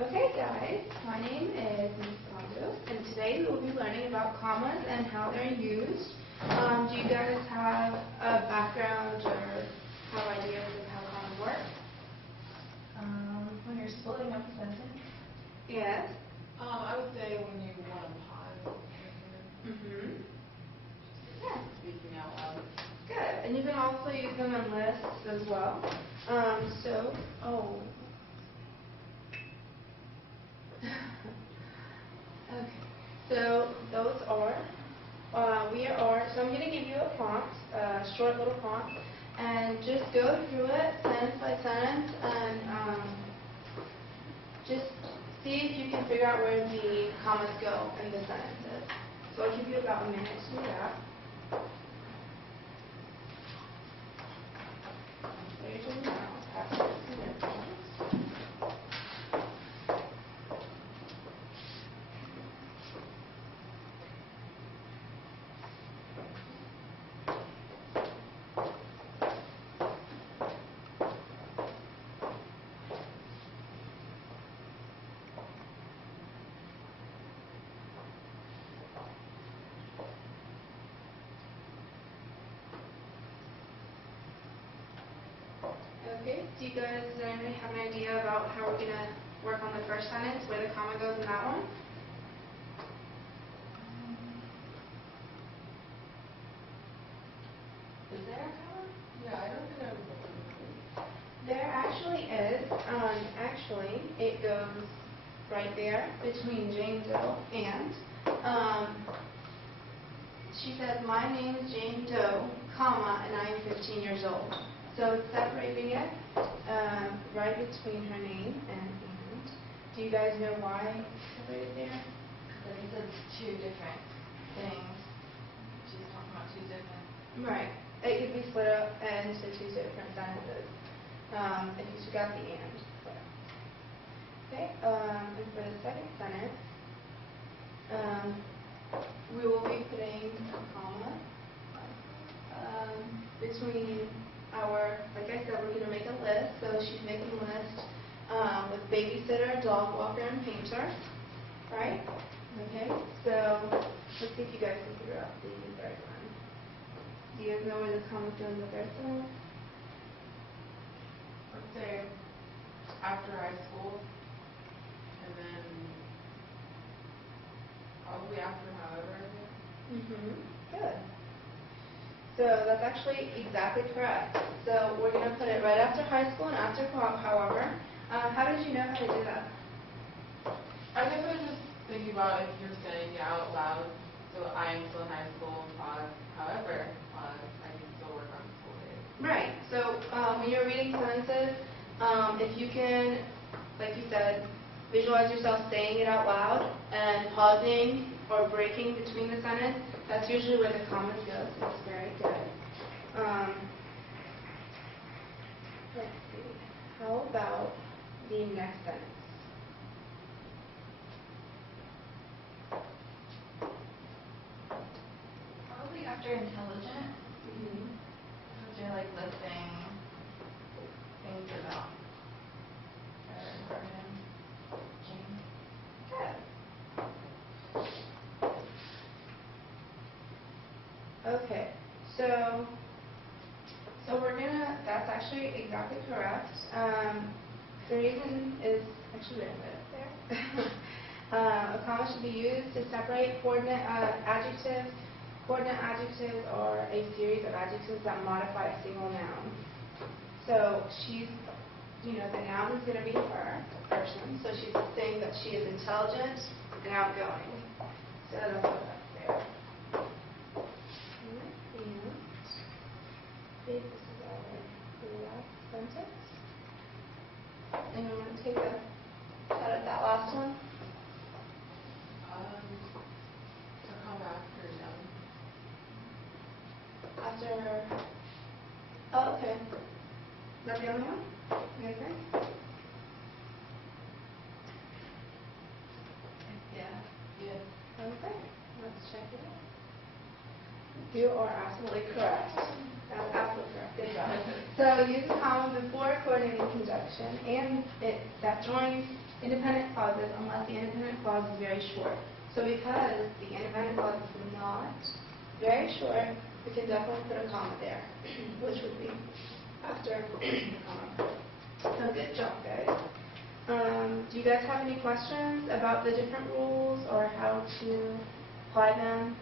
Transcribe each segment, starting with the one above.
Okay guys, my name is Ms. Sondos, and today we will be learning about commas and how they're used. Do you guys have a background or have ideas of how commas work? When you're splitting up a sentence? Yes. I would say when you want to pause. Yeah. Speaking out loud. Good. And you can also use them in lists as well. Okay. So those are, so I'm going to give you a prompt, a short little prompt, and just go through it sentence by sentence and just see if you can figure out where the commas go in the sentences. So I'll give you about a minute to do that. There's your mouse. Pass it to your phones. Okay, do you guys, does anybody have an idea about how we're going to work on the first sentence, where the comma goes in that one? Is there a comma? Yeah, I don't think I would. There actually is. Actually, it goes right there between Jane Doe and. She says, my name is Jane Doe, comma, and I am 15 years old. So it's separating it right between her name and. Do you guys know why it's separated there? Because it's two different things. She's talking about two different. Right. It could be split up into two different sentences. If you took out the and. Okay. And for the second sentence, we will be putting a comma between our, like I said, we're going to make a list. So she's making a list with babysitter, dog walker, and painter. Right? Okay. So let's see if you guys can figure out the third one. Do you guys know where the comma's in the third one? Let's say after high school, and then probably after however. Good. So that's actually exactly correct. So we're going to put it right after high school and after however. How did you know how to do that? I guess I was just thinking about if you're saying it out loud. So I am still in high school, pause. However, pause. I can still work on school days. Right. So when you're reading sentences, if you can, like you said, visualize yourself saying it out loud and pausing or breaking between the sentence, that's usually where the commas go. So it's very good. Let's see. How about the next sentence? Probably after intelligent. Because you're like listing things about her and Jane. Good. Okay. So we're gonna. That's actually exactly correct. The reason is actually right there. A comma should be used to separate coordinate adjectives. Coordinate adjectives are a series of adjectives that modify a single noun. So she's, the noun is going to be her, the person. So she's saying that she is intelligent and outgoing. So that's what that's there. And this is our last sentence. And I'm going to take a cut at that last one. So come after them. After, oh, okay. Is that the only one? You guys think? Yeah. Okay. Let's check it out. You are absolutely correct. That's absolutely correct. Good job. So use a comma before coordinating conjunction, and that joins independent clauses unless the independent clause is very short. So because the independent clause is not very short, we can definitely put a comma there, which would be after the comma. So good job, guys. Do you guys have any questions about the different rules or how to apply them,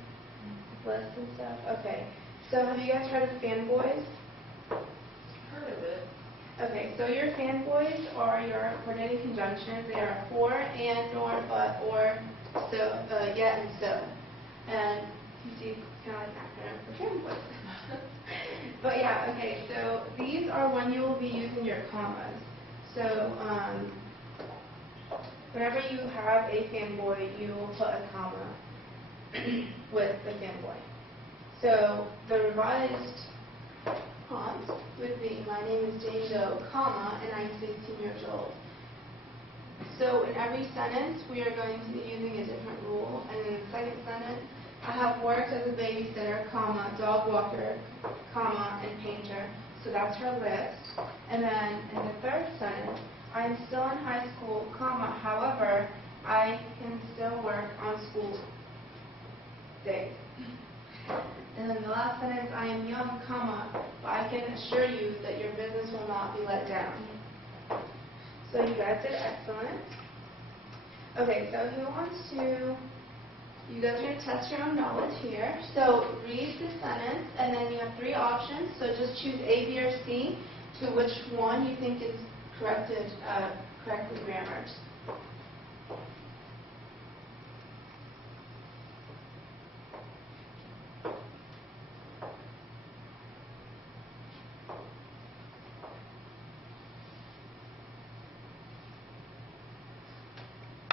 lists and stuff? Okay. So have you guys heard of fanboys? Heard of it. Okay, so your fanboys are your coordinating conjunctions. They are for, and, nor, but, or, so, yet, and so. And you see, it's kind of like an acronym for fanboys. But yeah, okay, so these are when you will be using your commas. So whenever you have a fanboy, you will put a comma with the fanboy. So the revised prompt would be, my name is Jane Doe, comma, and I'm 16 years old. So in every sentence, we are going to be using a different rule. And in the second sentence, I have worked as a babysitter, comma, dog walker, comma, and painter. So that's her list. And then in the third sentence, I am still in high school, comma, however, I can still work on school days. And then the last sentence, I am young, comma, but I can assure you that your business will not be let down. So you guys did excellent. Okay, so who wants to, you guys are going to test your own knowledge here. So read the sentence, and then you have three options. So just choose A, B, or C to which one you think is correctly grammared.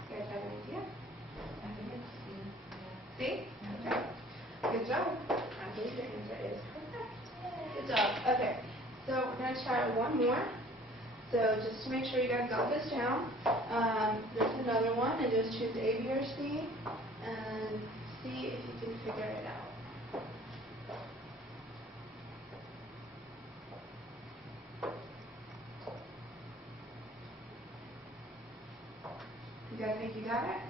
You guys have an idea? I think it's C. C? Okay. Good job. I believe your answer is correct. Good job. Okay. So we're going to try one more. So just to make sure you guys got this down, there's another one, and just choose A, B, or C, and see if you can figure it out. You guys think you got it?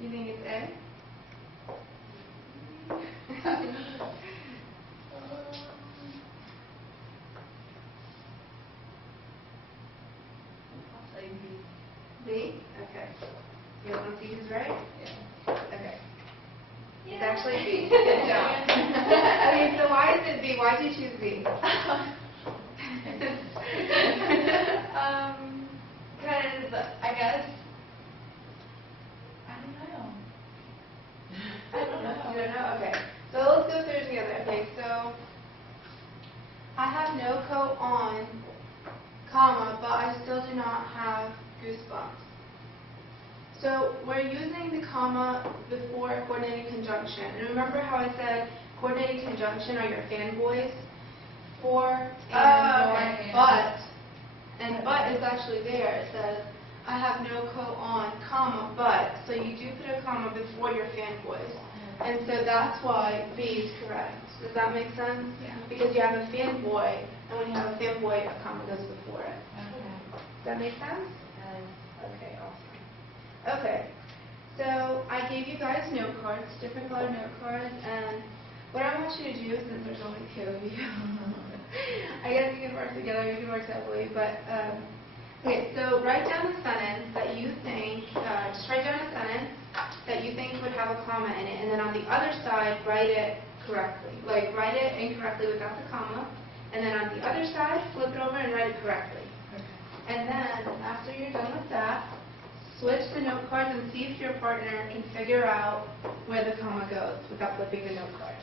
You think it's A? I'll say B. B? Okay. You guys want to see who's right? Yeah. Okay. It's actually B. Good job. Okay, so why is it B? Why did you choose B? Because I guess I don't know. You don't know? Okay. So let's go through it together. Okay, so I have no coat on, comma, but I still do not have goosebumps. So we're using the comma before coordinating conjunction. And remember how I said coordinating conjunction are your fanboys? For, and, nor, okay. but. And but is actually there. It says, I have no coat on, comma, but. So you do put a comma before your fanboys. And so that's why B is correct. Does that make sense? Yeah. Because you have a fanboy, and when you have a fanboy, a comma goes before it. Okay. Does that make sense? Okay, awesome. Okay, so I gave you guys note cards, different color note cards, and what I want you to do, since there's only two of you, I guess you can work together, you can work separately, but, okay, so write down a sentence that you think, just write down a sentence that you think would have a comma in it, and then on the other side, write it correctly. Like, write it incorrectly without the comma, and then on the other side, flip it over and write it correctly. And then, after you're done with that, switch the note cards and see if your partner can figure out where the comma goes without flipping the note card.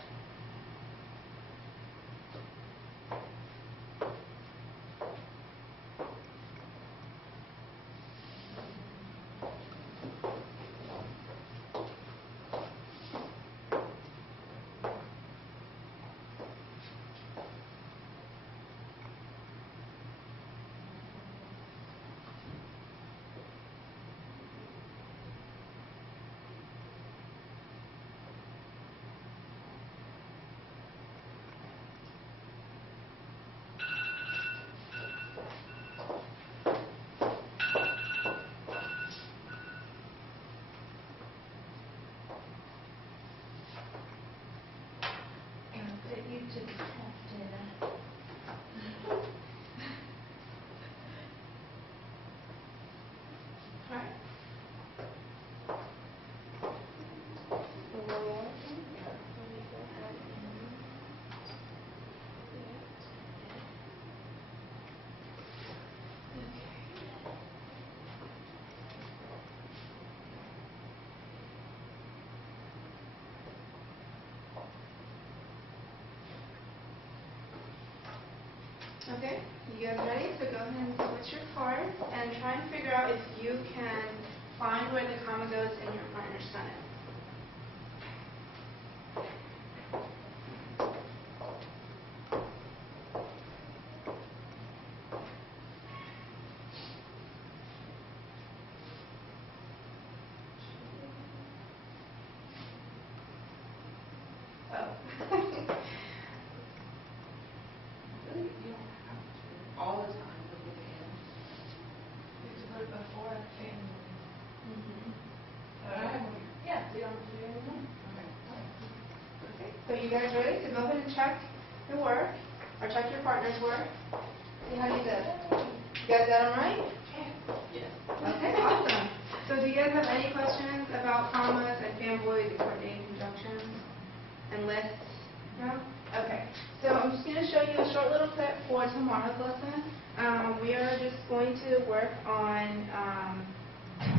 Okay, you guys ready? So go ahead and switch your cards and try and figure out if you can find where the comma goes in your partner's sentence. Oh. Really, you don't have to all the time put it in. You have to put it before family. Yeah, we don't have to do it anymore. Okay. Okay, so you guys ready? So go ahead and check your work, or check your partner's work. See how you did. You guys got them right? Yes. Okay, awesome. So do you guys have any questions about commas and fanboys and coordinating conjunctions and lists? No? Okay. So I'm just going to show you a short little clip for tomorrow's lesson. We are just going to work on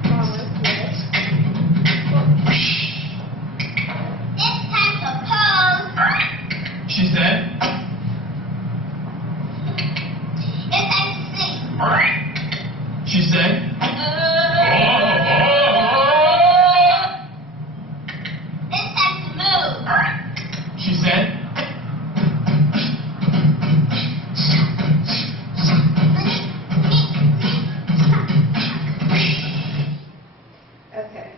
commas, lists. It's time to pose. She said. It's time to sing. She said. It's time to move. She said. Okay.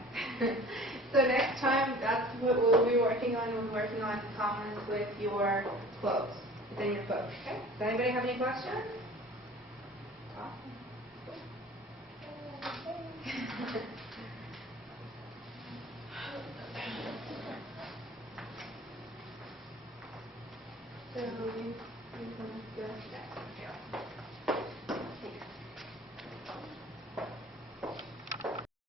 So next time, that's what we'll be working on. We'll be working on commas with your quotes within your book. Okay? Does anybody have any questions? Awesome. So